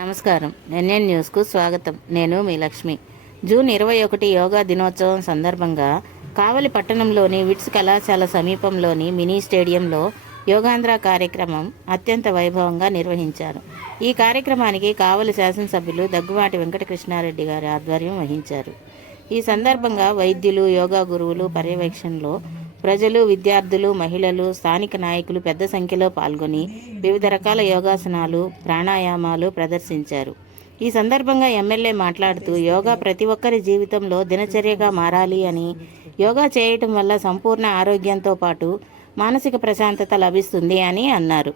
నమస్కారం. ఎన్ఎన్ న్యూస్కు స్వాగతం. నేను మీ లక్ష్మి. జూన్ ఇరవై ఒకటి యోగా దినోత్సవం సందర్భంగా కావలి పట్టణంలోని విట్స్ కళాశాల సమీపంలోని మినీ స్టేడియంలో యోగాంధ్ర కార్యక్రమం అత్యంత వైభవంగా నిర్వహించారు. ఈ కార్యక్రమానికి కావలి శాసనసభ్యులు దగ్గుబాటి వెంకటకృష్ణారెడ్డి గారి ఆధ్వర్యం వహించారు. ఈ సందర్భంగా వైద్యులు యోగా గురువులు పర్యవేక్షణలో ప్రజలు విద్యార్థులు మహిళలు స్థానిక నాయకులు పెద్ద సంఖ్యలో పాల్గొని వివిధ రకాల యోగాసనాలు ప్రాణాయామాలు ప్రదర్శించారు. ఈ సందర్భంగా ఎమ్మెల్యే మాట్లాడుతూ యోగా ప్రతి ఒక్కరి జీవితంలో దినచర్యగా మారాలి అని యోగా చేయటం వల్ల సంపూర్ణ ఆరోగ్యంతో పాటు మానసిక ప్రశాంతత లభిస్తుంది అని అన్నారు.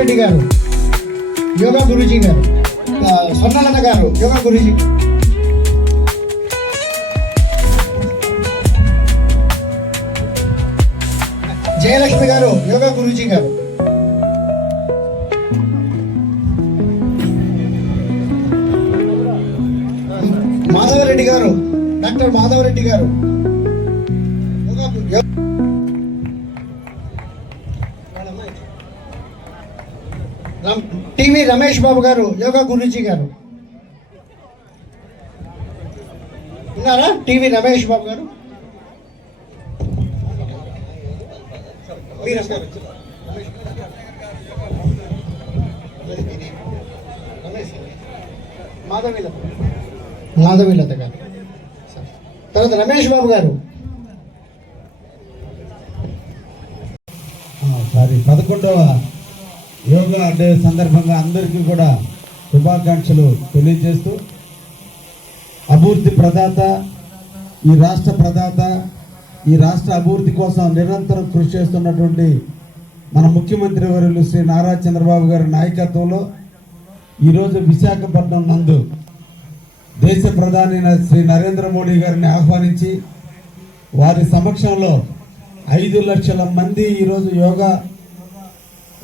రెడ్డి గారు యోగా గురూజీ గారు ఆ, స్వర్ణలత గారు యోగా గురూజీ. జయలక్ష్మి గారు యోగా గురూజీ గారు. మాధవరెడ్డి గారు డాక్టర్ మాధవరెడ్డి గారు. యోగా గు- రమేష్ బాబు గారు యోగా గురూజీ గారు? ఉన్నారా? టీవీ రమేష్ బాబు గారు? మీరు మాధవీలత. మాధవీలత గారు. తర్వాత రమేష్ బాబు గారు? సారీ పదకొండవ యోగా డే సందర్భంగా అందరికీ కూడా శుభాకాంక్షలు తెలియజేస్తూ అభివృద్ధి ప్రదాత ఈ రాష్ట్ర ప్రదాత ఈ రాష్ట్ర అభివృద్ధి కోసం నిరంతరం కృషి చేస్తున్నటువంటి మన ముఖ్యమంత్రి వర్యులు శ్రీ నారా చంద్రబాబు గారి నాయకత్వంలో ఈరోజు విశాఖపట్నం నందు దేశ ప్రధాని శ్రీ నరేంద్ర మోడీ గారిని ఆహ్వానించి వారి సమక్షంలో ఐదు లక్షల మంది ఈరోజు యోగా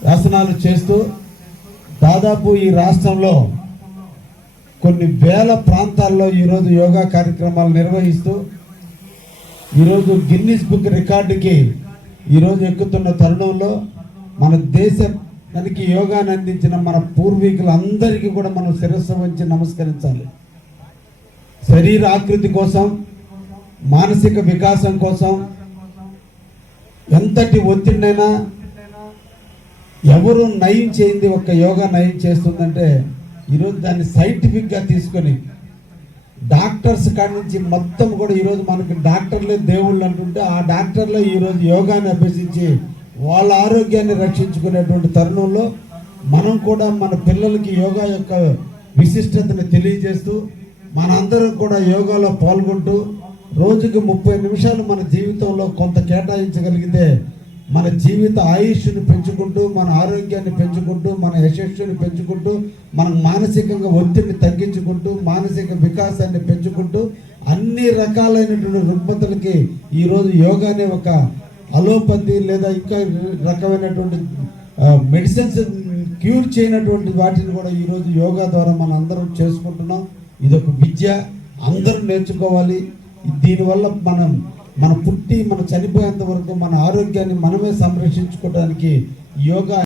ఆసనాలు చేస్తూ దాదాపు ఈ రాష్ట్రంలో కొన్ని వేల ప్రాంతాల్లో ఈరోజు యోగా కార్యక్రమాలు నిర్వహిస్తూ ఈరోజు గిన్నిస్ బుక్ రికార్డుకి ఈరోజు ఎక్కుతున్న తరుణంలో మన దేశానికి యోగాని అందించిన మన పూర్వీకులందరికీ కూడా మనం శిరస్సు వంచి నమస్కరించాలి. శరీర ఆకృతి కోసం మానసిక వికాసం కోసం ఎంతటి ఒత్తిడినైనా ఎవరు నయం చేయింది ఒక యోగా నయం చేస్తుందంటే ఈరోజు దాన్ని సైంటిఫిక్గా తీసుకొని డాక్టర్స్ కాడి నుంచి మొత్తం కూడా ఈరోజు మనకి డాక్టర్లే దేవుళ్ళు అంటుంటే ఆ డాక్టర్లే ఈరోజు యోగాని అభ్యసించి వాళ్ళ ఆరోగ్యాన్ని రక్షించుకునేటువంటి తరుణంలో మనం కూడా మన పిల్లలకి యోగా యొక్క విశిష్టతను తెలియజేస్తూ మనందరం కూడా యోగాలో పాల్గొంటూ రోజుకి ముప్పై నిమిషాలు మన జీవితంలో కొంత కేటాయించగలిగితే మన జీవిత ఆయుష్ని పెంచుకుంటూ మన ఆరోగ్యాన్ని పెంచుకుంటూ మన యశస్సుని పెంచుకుంటూ మనం మానసికంగా ఒత్తిడిని తగ్గించుకుంటూ మానసిక వికాసాన్ని పెంచుకుంటూ అన్ని రకాలైనటువంటి రుగ్మతలకి ఈరోజు యోగానే ఒక అలోపతి లేదా ఇంకా రకమైనటువంటి మెడిసిన్స్ క్యూర్ చేయనటువంటి వాటిని కూడా ఈరోజు యోగా ద్వారా మనం అందరం చేసుకుంటున్నాం. ఇది ఒక విద్య. అందరూ నేర్చుకోవాలి. దీనివల్ల మనం మన పుట్టి మన చనిపోయేంత వరకు మన ఆరోగ్యాన్ని మనమే సంరక్షించుకోవడానికి యోగా